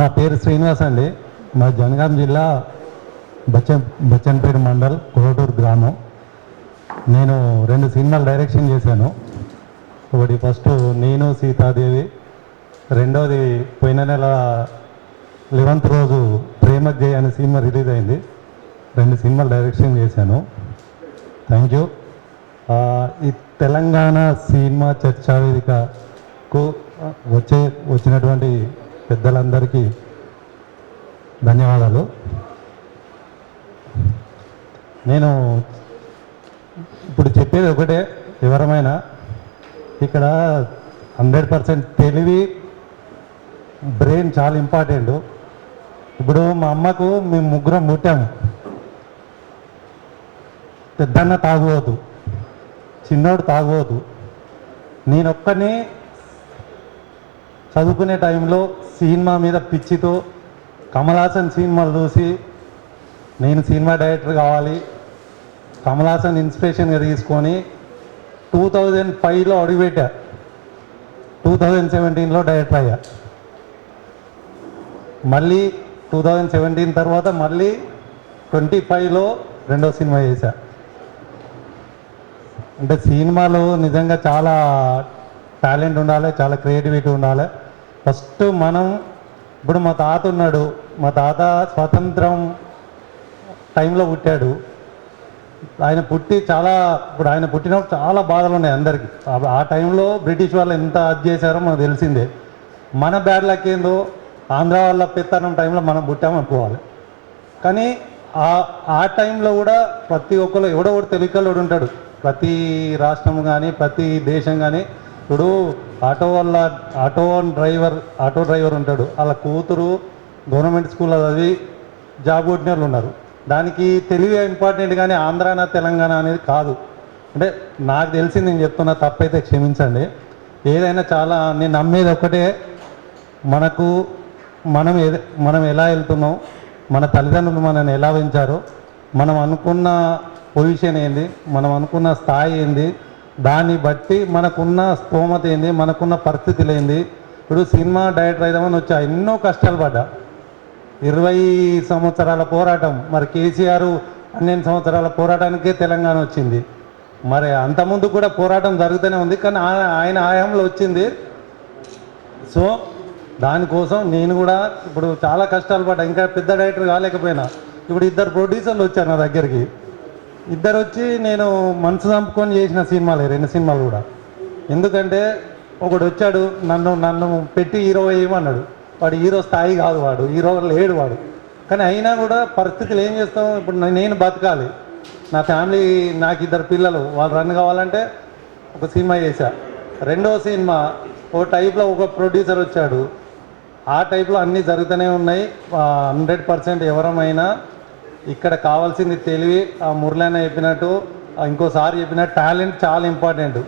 నా పేరు శ్రీనివాస్ అండి. మా జనగాం జిల్లా బచ్చన్పేట మండల్ కోటూరు గ్రామం. నేను 2 సినిమాలు డైరెక్షన్ చేశాను. ఒకటి ఫస్ట్ నేను సీతాదేవి, రెండోది పోయిన నెల 11th రోజు ప్రేమక్ జై అనే సినిమా రిలీజ్ అయింది. 2 సినిమాలు డైరెక్షన్ చేశాను. Thank you. ఈ తెలంగాణ సినిమా చర్చా వేదికకు వచ్చినటువంటి పెద్దలందరికీ ధన్యవాదాలు. నేను ఇప్పుడు చెప్పేది ఒకటే, ఎవరమైనా ఇక్కడ 100% తెలివి, బ్రెయిన్ చాలా ఇంపార్టెంట్. ఇప్పుడు మా అమ్మకు మేము ముగ్గురం పుట్టాము. పెద్దన్న తాగుబోతు, చిన్నోడు తాగుబోతు. నేనొక్కని చదువుకునే టైంలో సినిమా మీద పిచ్చితో కమల్ హాసన్ సినిమాలు చూసి నేను సినిమా డైరెక్టర్ కావాలి, కమల్ హాసన్ ఇన్స్పిరేషన్గా తీసుకొని 2005లో అడుగుపెట్టా. 2017లో డైరెక్టర్ అయ్యా. మళ్ళీ 2017 తర్వాత మళ్ళీ 25లో 2వ సినిమా చేశా. అంటే సినిమాలో నిజంగా చాలా టాలెంట్ ఉండాలి, చాలా క్రియేటివిటీ ఉండాలి. ఫస్ట్ మనం ఇప్పుడు మా తాత ఉన్నాడు. మా తాత స్వతంత్రం టైంలో పుట్టాడు. ఆయన పుట్టి ఇప్పుడు ఆయన పుట్టినప్పుడు చాలా బాధలు ఉన్నాయి అందరికీ. ఆ టైంలో బ్రిటిష్ వాళ్ళు ఎంత అది చేశారో మనకు తెలిసిందే. మన బ్యాడ్ లక్ ఏందో, ఆంధ్ర వాళ్ళ పెత్తనం టైంలో మనం పుట్టామనుకోవాలి. కానీ ఆ టైంలో కూడా ప్రతి ఒక్కరు ఎవడో ఒకటి తెలియకల్లోడు ఉంటాడు. ప్రతి రాష్ట్రం కానీ ప్రతి దేశం కానీ. ఇప్పుడు ఆటో డ్రైవర్ ఉంటాడు, వాళ్ళ కూతురు గవర్నమెంట్ స్కూల్లో చదివి జాబ్ కొట్టిన వాళ్ళు ఉన్నారు. దానికి తెలివి ఇంపార్టెంట్, కానీ ఆంధ్రానా తెలంగాణ అనేది కాదు. అంటే నాకు తెలిసి నేను చెప్తున్నా, తప్పైతే క్షమించండి. ఏదైనా నేను నమ్మేది ఒకటే, మనం ఎలా వెళ్తున్నాం, మన తల్లిదండ్రులు మనల్ని ఎలా పెంచారో, మనం అనుకున్న పొజిషన్ ఏంది, మనం అనుకున్న స్థాయి ఏంది, దాన్ని బట్టి మనకున్న స్తోమత ఏంది, మనకున్న పరిస్థితులు ఏంది. ఇప్పుడు సినిమా డైరెక్టర్ అయిదామని వచ్చా, ఎన్నో కష్టాలు పడ్డా. 20 సంవత్సరాల పోరాటం. మరి కేసీఆర్ 12 సంవత్సరాల పోరాటానికే తెలంగాణ వచ్చింది. మరి అంతకుముందు కూడా పోరాటం జరుగుతూనే ఉంది, కానీ ఆయన ఆయంలో వచ్చింది. సో దానికోసం నేను కూడా ఇప్పుడు చాలా కష్టాలు పడ్డా. ఇంకా పెద్ద డైరెక్టర్ కాలేకపోయినా. ఇప్పుడు 2 ప్రొడ్యూసర్లు వచ్చారు నా దగ్గరికి. 2 వచ్చి నేను మనసు చంపుకొని చేసిన సినిమాలే, 2 సినిమాలు కూడా. ఎందుకంటే ఒకడు వచ్చాడు, నన్ను పెట్టి హీరో వేయమన్నాడు. వాడు హీరో స్థాయి కాదు, వాడు హీరో లేడు వాడు. కానీ అయినా కూడా పరిస్థితులు ఏం చేస్తాం, ఇప్పుడు నేను బతకాలి, నా ఫ్యామిలీ, నాకు 2 పిల్లలు, వాళ్ళు రన్ కావాలంటే ఒక సినిమా చేశా. 2వ సినిమా ఓ టైప్లో ఒక ప్రొడ్యూసర్ వచ్చాడు. ఆ టైప్లో అన్నీ జరుగుతూనే ఉన్నాయి. 100% ఎవరమైనా ఇక్కడ కావాల్సింది తెలివి. ఆ మురళన్న చెప్పినట్టు, ఇంకోసారి చెప్పినట్టు, టాలెంట్ చాలా ఇంపార్టెంట్.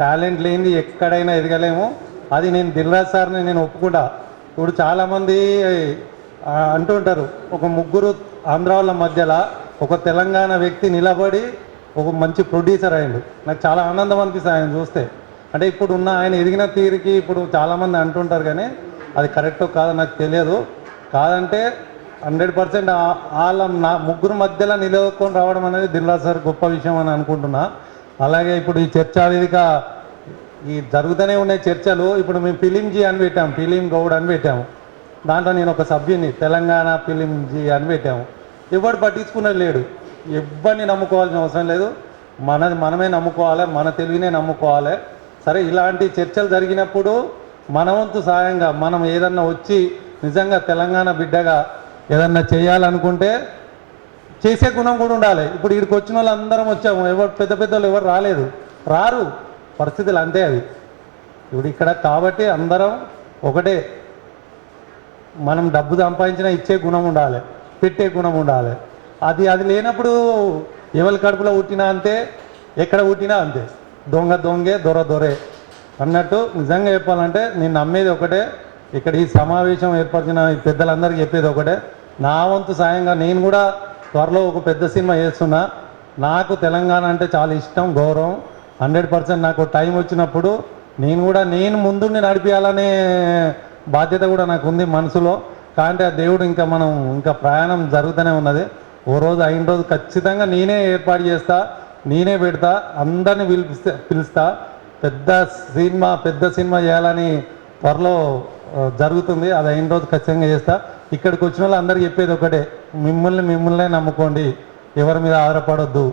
టాలెంట్ లేనిది ఎక్కడైనా ఎదగలేము. అది నేను దిల్రాజ్ సార్ని నేను ఒప్పుకుంటా. ఇప్పుడు చాలామంది అంటుంటారు, ఒక ముగ్గురు ఆంధ్ర వాళ్ళ మధ్యలో ఒక తెలంగాణ వ్యక్తి నిలబడి ఒక మంచి ప్రొడ్యూసర్ అయ్యిండు. నాకు చాలా ఆనందం అనిపిస్తుంది ఆయన చూస్తే. అంటే ఇప్పుడు ఉన్న ఆయన ఎదిగిన తీరుకి ఇప్పుడు చాలామంది అంటుంటారు, కానీ అది కరెక్టో కాదో నాకు తెలియదు. కాదంటే 100% వాళ్ళ ముగ్గురు మధ్యలో నిలబడుకొని రావడం అనేది దిల్రాజ్ సార్ గొప్ప విషయం అని అనుకుంటున్నా. అలాగే ఇప్పుడు ఈ చర్చా వేదిక జరుగుతూనే ఉన్నాయి చర్చలు. ఇప్పుడు మేము ఫిలిం జీ అని పెట్టాము, ఫిలిం గౌడ్ అని పెట్టాము. దాంట్లో నేను ఒక సభ్యుని, తెలంగాణ ఫిలిం జీ అని పెట్టాము. ఎవడు పట్టించుకున్నది లేడు. ఎవరిని నమ్ముకోవాల్సిన అవసరం లేదు. మనమే నమ్ముకోవాలి, మన తెలివినే నమ్ముకోవాలి. సరే, ఇలాంటి చర్చలు జరిగినప్పుడు మన వంతు సాయంగా మనం ఏదన్నా వచ్చి నిజంగా తెలంగాణ బిడ్డగా ఏదన్నా చేయాలనుకుంటే చేసే గుణం కూడా ఉండాలి. ఇప్పుడు ఇక్కడికి వచ్చిన వాళ్ళు అందరం వచ్చాము, పెద్ద వాళ్ళు ఎవరు రారు, పరిస్థితులు అంతే. అది ఇప్పుడు ఇక్కడ కాబట్టి అందరం ఒకటే. మనం డబ్బు సంపాదించినా ఇచ్చే గుణం ఉండాలి, పెట్టే గుణం ఉండాలి. అది లేనప్పుడు ఎవరి కడుపులో పుట్టినా అంతే, ఎక్కడ పుట్టినా అంతే. దొంగే దొరే అన్నట్టు. నిజంగా చెప్పాలంటే నేను నమ్మేది ఒకటే, ఇక్కడ ఈ సమావేశం ఏర్పరిచిన పెద్దలందరికీ చెప్పేది ఒకటే, నా వంతు సాయంగా నేను కూడా త్వరలో ఒక పెద్ద సినిమా చేస్తున్నా. నాకు తెలంగాణ అంటే చాలా ఇష్టం, గౌరవం. 100% నాకు టైం వచ్చినప్పుడు నేను ముందుండి నడిపించాలనే బాధ్యత కూడా నాకు ఉంది మనసులో. కానీ ఆ దేవుడు ఇంకా మనం ఇంకా ప్రయాణం జరుగుతూనే ఉన్నది. ఓ రోజు అయిన రోజు ఖచ్చితంగా నేనే ఏర్పాటు చేస్తా, నేనే పెడతా, అందరిని పిలుస్తా. పెద్ద సినిమా చేయాలని త్వరలో జరుగుతుంది. అది అయిన రోజు ఖచ్చితంగా చేస్తా. ఇక్కడికి వచ్చిన వాళ్ళు అందరికీ చెప్పేది ఒకటే, మిమ్మల్నే నమ్ముకోండి, ఎవరి మీద ఆధారపడొద్దు.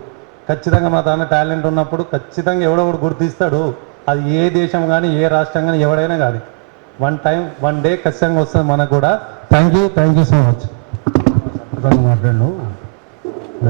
ఖచ్చితంగా మా తాను టాలెంట్ ఉన్నప్పుడు ఖచ్చితంగా ఎవడో ఒకడు గుర్తిస్తాడు. అది ఏ దేశం కానీ ఏ రాష్ట్రం కానీ ఎవడైనా కానీ వన్ డే ఖచ్చితంగా వస్తుంది మనకు కూడా. Thank you so much. మాట్లాడు